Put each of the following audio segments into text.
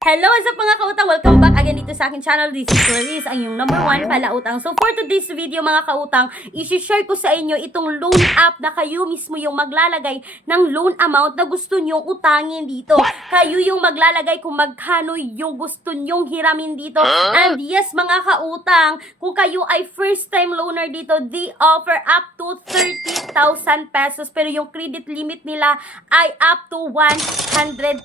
Hello, what's up mga kautang? Welcome back again dito sa aking channel. This is Clarice, ang yung number 1 palautang. So for today's video mga kautang, isi-share ko sa inyo itong loan app na kayo mismo yung maglalagay ng loan amount na gusto nyong utangin dito. Kayo yung maglalagay kung magkano yung gusto nyong hiramin dito. And yes mga kautang, kung kayo ay first time loaner dito, they offer up to 30,000 pesos. Pero yung credit limit nila ay up to 100,000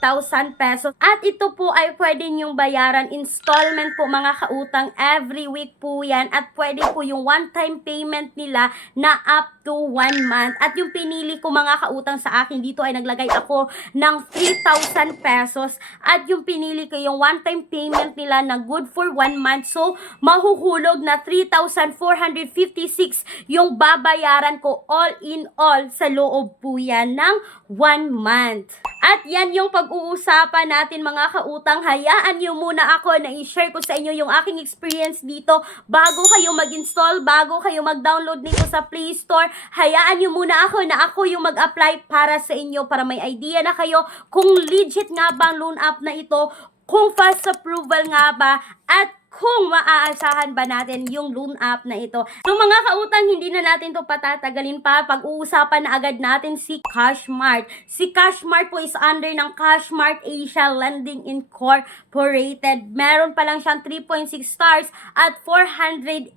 pesos. At ito po ay pwede nyong bayaran installment po mga kautang, every week po yan, at pwede po yung one-time payment nila na up to 1 month. At yung pinili ko mga kautang sa akin dito ay naglagay ako ng 3,000 pesos, at yung pinili ko yung one-time payment nila na good for 1 month, so mahuhulog na 3,456 yung babayaran ko all in all sa loob po yan ng 1 month. At yan yung pag-uusapan natin mga kautang. Hayaan nyo muna ako na i-share ko sa inyo yung aking experience dito bago kayo mag-install, bago kayo mag-download nito sa Play Store. Hayaan nyo muna ako na ako yung mag-apply para sa inyo, para may idea na kayo kung legit nga bang loan app na ito, kung fast approval nga ba, at kung maaasahan ba natin yung loan app na ito. So mga kautang, hindi na natin to patatagalin pa. Pag-uusapan na agad natin si Cashmart. Si Cashmart po is under ng Cashmart Asia Lending Incorporated. Meron pa lang siyang 3.6 stars at 481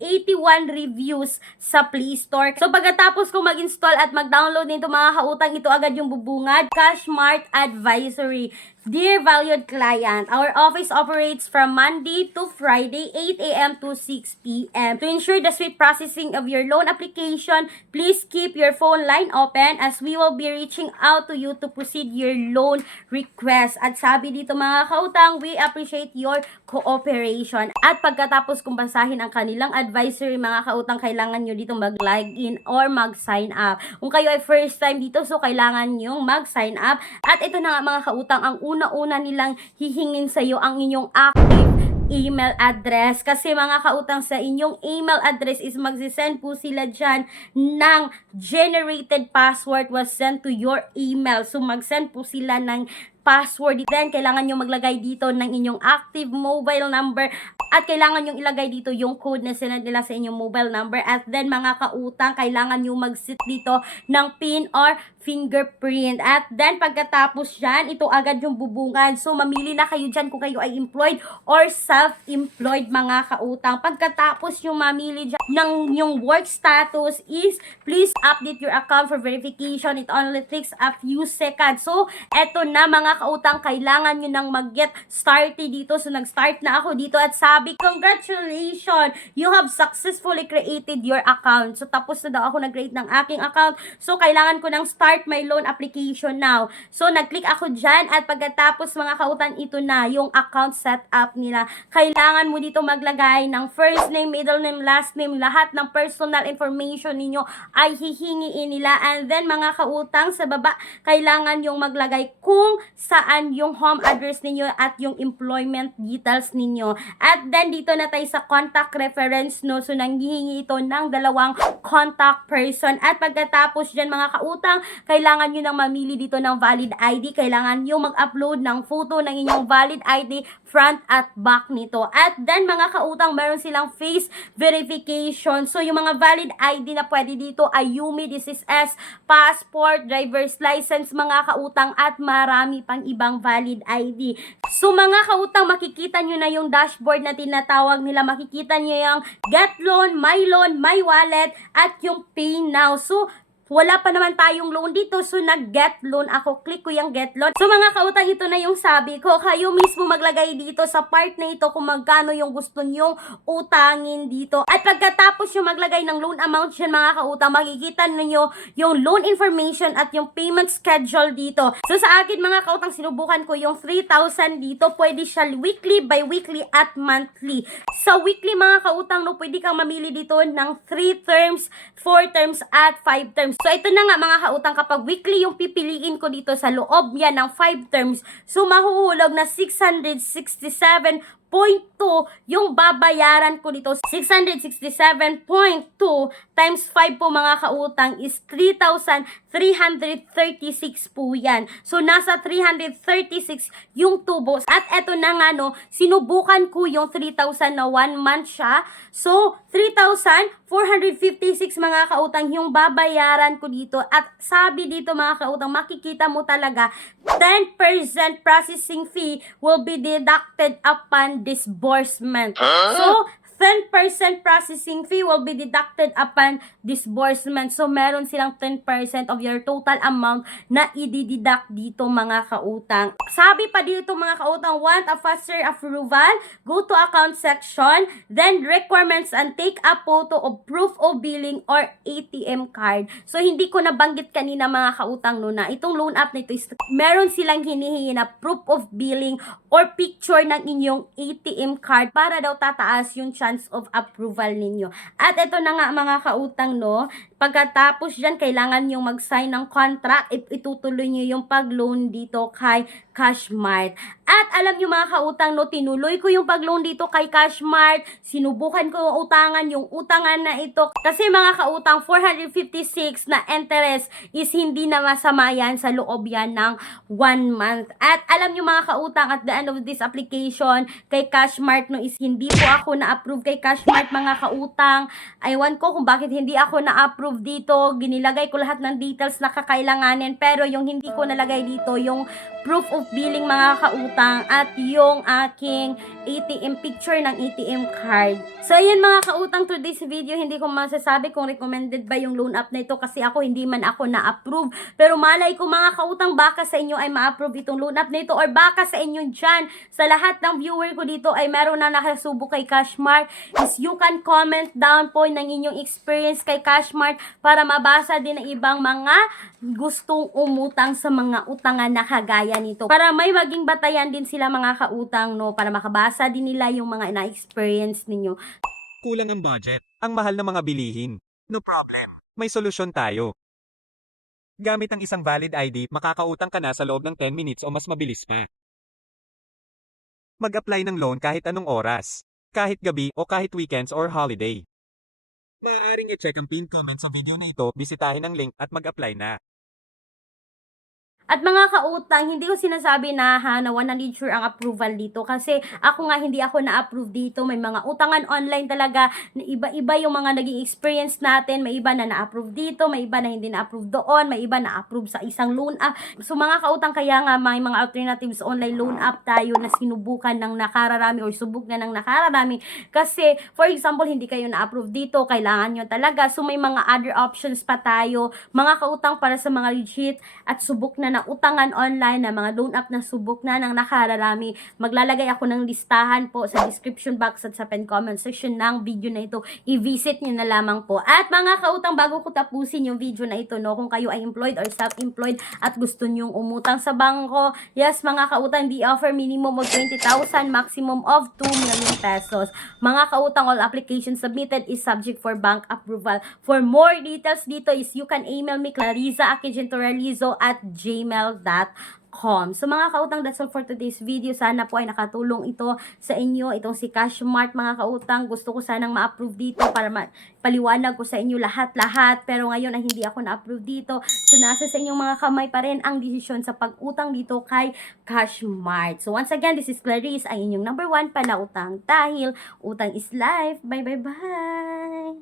reviews sa Play Store. So pagkatapos kong mag-install at mag-download nito mga kautang, ito agad yung bubungad. Cashmart Advisory. Dear valued client, our office operates from Monday to Friday, 8 a.m. to 6 p.m. To ensure the swift processing of your loan application, please keep your phone line open as we will be reaching out to you to proceed your loan request. At sabi dito mga kautang, we appreciate your cooperation. At pagkatapos kung basahin ang kanilang advisory mga kautang, kailangan nyo dito mag-login or mag-sign up. Kung kayo ay first time dito, so kailangan nyo mag-sign up. At ito na nga mga kautang, ang una-una nilang hihingin sa iyo ang inyong active email address. Kasi mga kautang, sa inyong email address is magsisend po sila dyan ng generated password was sent to your email. So magsend po sila ng password. Then kailangan nyo maglagay dito ng inyong active mobile number, at kailangan nyo ilagay dito yung code na sinend nila sa inyong mobile number. At then mga kautang, kailangan nyo mag-set dito ng PIN or fingerprint. At then pagkatapos dyan, ito agad yung bubungan. So mamili na kayo dyan kung kayo ay employed or self-employed mga kautang. Pagkatapos yung mamili dyan ng yung work status is please update your account for verification. It only takes a few seconds. So eto na mga kautang, kailangan nyo nang mag-get started dito. So nag-start na ako dito at sabi, congratulations! You have successfully created your account. So tapos na daw ako nag-create ng aking account. So kailangan ko nang start my loan application now. So nag-click ako dyan, at pagkatapos mga kautang, ito na yung account setup nila. Kailangan mo dito maglagay ng first name, middle name, last name, lahat ng personal information ninyo ay hihingiin nila. And then mga kautang, sa baba, kailangan yung maglagay kung saan yung home address ninyo at yung employment details ninyo. At then dito na tayo sa contact reference, no. So nanghihingi ito ng 2 contact person. At pagkatapos dyan mga kautang, kailangan nyo nang mamili dito ng valid ID. Kailangan nyo mag-upload ng photo ng inyong valid ID, front at back nito. At then mga kautang, meron silang face verification. So yung mga valid ID na pwede dito ay UMI, DSS, passport, driver's license mga kautang, at marami pang ibang valid ID. So mga kautang, makikita nyo na yung dashboard na tinatawag nila. Makikita nyo yung Get Loan, My Wallet, at yung Pay Now. So wala pa naman tayong loan dito, so nag-get loan ako. Click ko yung get loan. So mga kautang, ito na yung sabi ko. Kayo mismo maglagay dito sa part na ito kung magkano yung gusto nyong utangin dito. At pagkatapos yung maglagay ng loan amount yan mga kautang, makikita ninyo yung loan information at yung payment schedule dito. So sa akin mga kautang, sinubukan ko yung 3,000 dito. Pwede siya weekly, bi-weekly, at monthly. Sa weekly mga kautang, no, pwede kang mamili dito ng 3 terms, 4 terms, at 5 terms. So, ito na nga mga kautang, kapag weekly yung pipiliin ko dito sa loob yan ng 5 terms, so mahuhulog na 667 yung babayaran ko dito. 667.2 times 5 po mga kautang is 3,336 po yan. So, nasa 336 yung tubo. At eto na nga, no, sinubukan ko yung 3,000 na 1 month siya. So, 3,456 mga kautang yung babayaran ko dito. At sabi dito mga kautang, makikita mo talaga, 10% processing fee will be deducted upon disbursement. So, 10% processing fee will be deducted upon disbursement. So, meron silang 10% of your total amount na i-deduct dito mga kautang. Sabi pa dito mga kautang, want a faster approval? Go to account section, then requirements and take a photo of proof of billing or ATM card. So, hindi ko nabanggit kanina mga kautang no na itong loan app na ito is meron silang hinihingi na proof of billing or picture ng inyong ATM card para daw tataas yung chance of approval ninyo. At ito na nga mga kautang no, pagkatapos dyan, kailangan nyo mag-sign ng contract, itutuloy nyo yung pag-loan dito kay Cashmart. At alam nyo mga kautang no, tinuloy ko yung pag-loan dito kay Cashmart, sinubukan ko yung utangan na ito, kasi mga kautang 456 na interest is hindi na masama yan sa loob yan ng 1 month. At alam nyo mga kautang, at the end of this application kay Cashmart no, is hindi po ako na-approve kay Cashmart mga kautang. Aywan ko kung bakit hindi ako na-approve dito. Ginilagay ko lahat ng details na kakailanganin, pero yung hindi ko nalagay dito yung proof of billing mga kautang at yung aking ATM picture ng ATM card. So yun mga kautang, to this video hindi ko masasabi kung recommended ba yung loan app na ito, kasi ako hindi man ako na-approve. Pero malay ko mga kautang, baka sa inyo ay ma-approve itong loan app na ito, or baka sa inyo dyan, sa lahat ng viewer ko dito ay meron na nakasubok kay Cashmart, is you can comment down po ng inyong experience kay Cashmart para mabasa din ng ibang mga gustong umutang sa mga utangan na kagaya nito. Para may maging batayan din sila mga kautang no, para makabasa din nila yung mga na-experience ninyo. Kulang ang budget, ang mahal ng mga bilihin. No problem. May solusyon tayo. Gamit ang isang valid ID, makakautang ka na sa loob ng 10 minutes o mas mabilis pa. Mag-apply ng loan kahit anong oras, kahit gabi o kahit weekends or holiday. Maaaring i-check ang pinned comment sa video na ito, bisitahin ang link at mag-apply na. At mga kautang, hindi ko sinasabi na na 100 sure ang approval dito, kasi ako nga hindi ako na-approve dito. May mga utangan online talaga na iba-iba yung mga naging experience natin. May iba na na-approve dito, may iba na hindi na-approve doon, may iba na-approve sa isang loan app. So mga kautang, kaya nga may mga alternatives online loan app tayo na sinubukan ng nakararami or subok na ng nakararami. Kasi for example, hindi kayo na-approve dito, kailangan nyo talaga. So may mga other options pa tayo mga kautang para sa mga legit at subok na utangan online na mga loan app na subok na ng nakararami. Maglalagay ako ng listahan po sa description box at sa pen comment section ng video na ito. I-visit nyo na lamang po. At mga kautang, bago ko tapusin yung video na ito, no, kung kayo ay employed or self-employed at gusto nyong umutang sa bangko, yes mga kautang, they offer minimum of 20,000, maximum of 2 million pesos. Mga kautang, all applications submitted is subject for bank approval. For more details dito is you can email me clariza@gmail.com. So mga kautang, that's all for today's video. Sana po ay nakatulong ito sa inyo, itong si Cashmart mga kautang. Gusto ko sanang ma-approve dito para paliwanag ko sa inyo lahat-lahat, pero ngayon ay hindi ako na-approve dito. So nasa sa inyong mga kamay pa rin ang desisyon sa pag-utang dito kay Cashmart. So once again, this is Clarice, ang inyong number 1 palautang, dahil utang is life. Bye bye bye.